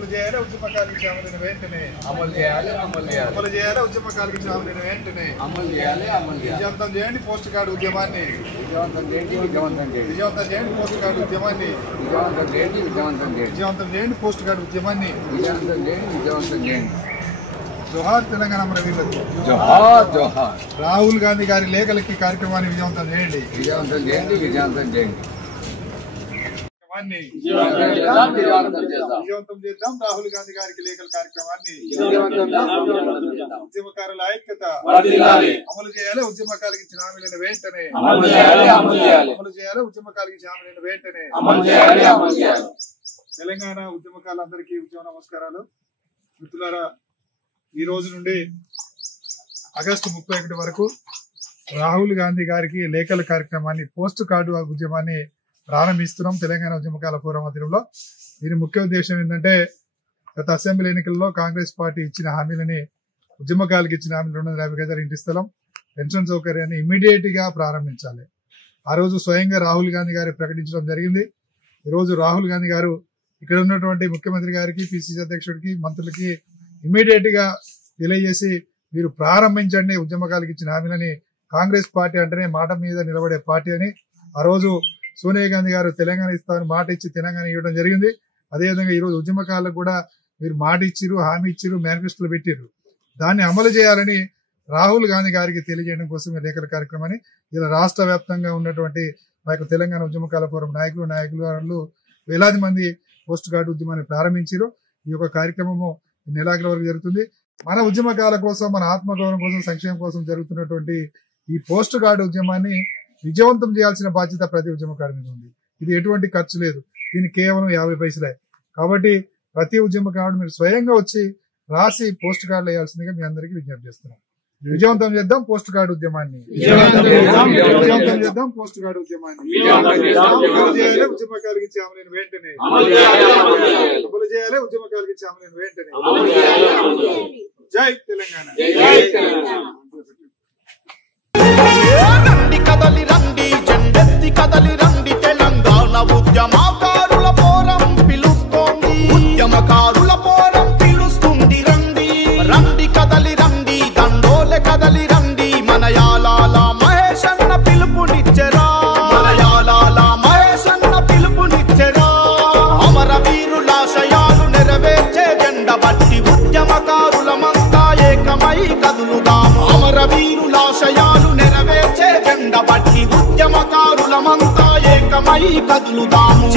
అమలు చేయాలి ఉద్యమకాలకి హామీలను వెంటనే అమలు చేయాలి. అమలు చేయాలి ఉద్యమకాలకి హామీలను వెంటనే అమలు చేయాలి. విజయవంతం చేయండి పోస్ట్ కార్డు ఉద్యమాన్ని. విజయవంతం చేయండి. విజయవంతం చేయండి పోస్ట్ కార్డు ఉద్యమాన్ని. విజయవంతం చేయండి పోస్ట్ కార్డు ఉద్యమాన్ని. విజయవంతం చేయండి. జోహార్ తెలంగాణ అమరవీరులకు. జోహార్ జోహార్. రాహుల్ గాంధీ గారి లేఖలకి కార్యక్రమాన్ని విజయవంతం చేయండి. విజయవంతం చేయండి. విజయవంతం చేద్దాం రాహుల్ గాంధీ గారికి లేఖల కార్యక్రమాన్ని. ఉద్యమకారుల ఐక్యత. అమలు చేయాలి ఉద్యమకాలకి ఇచ్చిన హామీలను వెంటనే. అమలు చేయాలి ఉద్యమకాలకి ఇచ్చిన హామీలను వెంటనే. తెలంగాణ ఉద్యమకారులందరికీ ఉద్యమ నమస్కారాలు. మిత్రులారా, ఈ రోజు నుండి ఆగస్టు 31 వరకు రాహుల్ గాంధీ గారికి లేఖల కార్యక్రమాన్ని, పోస్ట్ కార్డు ఉద్యమాన్ని ప్రారంభిస్తున్నాం తెలంగాణ ఉద్యమకాల ఫోరం ఆధ్వర్యంలో. దీని ముఖ్య ఉద్దేశం ఏంటంటే, గత అసెంబ్లీ ఎన్నికల్లో కాంగ్రెస్ పార్టీ ఇచ్చిన హామీలని, ఉద్యమకాలకు ఇచ్చిన హామీలు 250 గజాల ఇంటి స్థలం, పెన్షన్ సౌకర్యాన్ని ఇమ్మీడియట్ గా ప్రారంభించాలి. ఆ రోజు స్వయంగా రాహుల్ గాంధీ గారు ప్రకటించడం జరిగింది. ఈ రోజు రాహుల్ గాంధీ గారు ఇక్కడ ఉన్నటువంటి ముఖ్యమంత్రి గారికి, పిసిసి అధ్యక్షుడికి, మంత్రులకి ఇమ్మీడియట్ గా తెలియజేసి, మీరు ప్రారంభించండి ఉద్యమకాలకు ఇచ్చిన హామీలని. కాంగ్రెస్ పార్టీ అంటేనే మాట మీద నిలబడే పార్టీ అని ఆ రోజు సోనియా గాంధీ గారు తెలంగాణ ఇస్తామని మాట ఇచ్చి తెలంగాణ ఇవ్వడం జరిగింది. అదేవిధంగా ఈ రోజు ఉద్యమకాలకు కూడా మీరు మాట ఇచ్చిరు, హామీ ఇచ్చిరు, మేనిఫెస్టోలు పెట్టిరు. దాన్ని అమలు చేయాలని రాహుల్ గాంధీ గారికి తెలియజేయడం కోసం లేఖల కార్యక్రమాన్ని ఇలా రాష్ట్ర వ్యాప్తంగా ఉన్నటువంటి మా యొక్క తెలంగాణ ఉద్యమకాల ఫోరం నాయకులు వేలాది మంది పోస్ట్ కార్డు ఉద్యమాన్ని ప్రారంభించారు. ఈ యొక్క కార్యక్రమము నెలాఖరు వరకు జరుగుతుంది. మన ఉద్యమకాల కోసం, మన ఆత్మగౌరవం కోసం, సంక్షేమం కోసం జరుగుతున్నటువంటి ఈ పోస్ట్ కార్డు ఉద్యమాన్ని విజయవంతం చేయాల్సిన బాధ్యత ప్రతి ఉద్యమకారు మీద ఉంది. ఇది ఎటువంటి ఖర్చు లేదు, దీనికి కేవలం 50 పైసలే. కాబట్టి ప్రతి ఉద్యమకారుడు మీరు స్వయంగా వచ్చి రాసి పోస్ట్ కార్డులు వేయాల్సిందిగా మీ అందరికీ విజ్ఞప్తి చేస్తున్నాం. విజయవంతం చేద్దాం పోస్ట్ కార్డు ఉద్యమాన్ని. విజయవంతం చేద్దాం పోస్ట్ కార్డు ఉద్యమాన్ని. ఉద్యమకాలకు ఇచ్చే హామీలను వెంటనే. అమలు చేయాలి ఉద్యమకాలకు ఇచ్చే హామీలను వెంటనే. జై తెలంగాణ. రండి కదలి రండి, జెండెత్తి కదలి రండి, తెలంగాణ ఉద్యమకారుల పోరం పిలుస్తోంది. ఉద్యమకారుల పోరం పిలుస్తుంది. రండి రండి కదలి రండి, దండోలే కదలి రండి, మన యాలాల మహేశన్న పిలుపునిచ్చెరా. మన యాలాల మహేశన్న పిలుపునిచ్చెరా. అమరవీరులాశయాలు నెరవేర్చే జెండ బట్టి ఉద్యమకారులమంతా ఏకమై కదులుదాము. అమరవీరులాశయాలు నెరవేర్చే జెండ బట్టి ఉద్యమకారులమంతా ఏకమై కదులుదాము.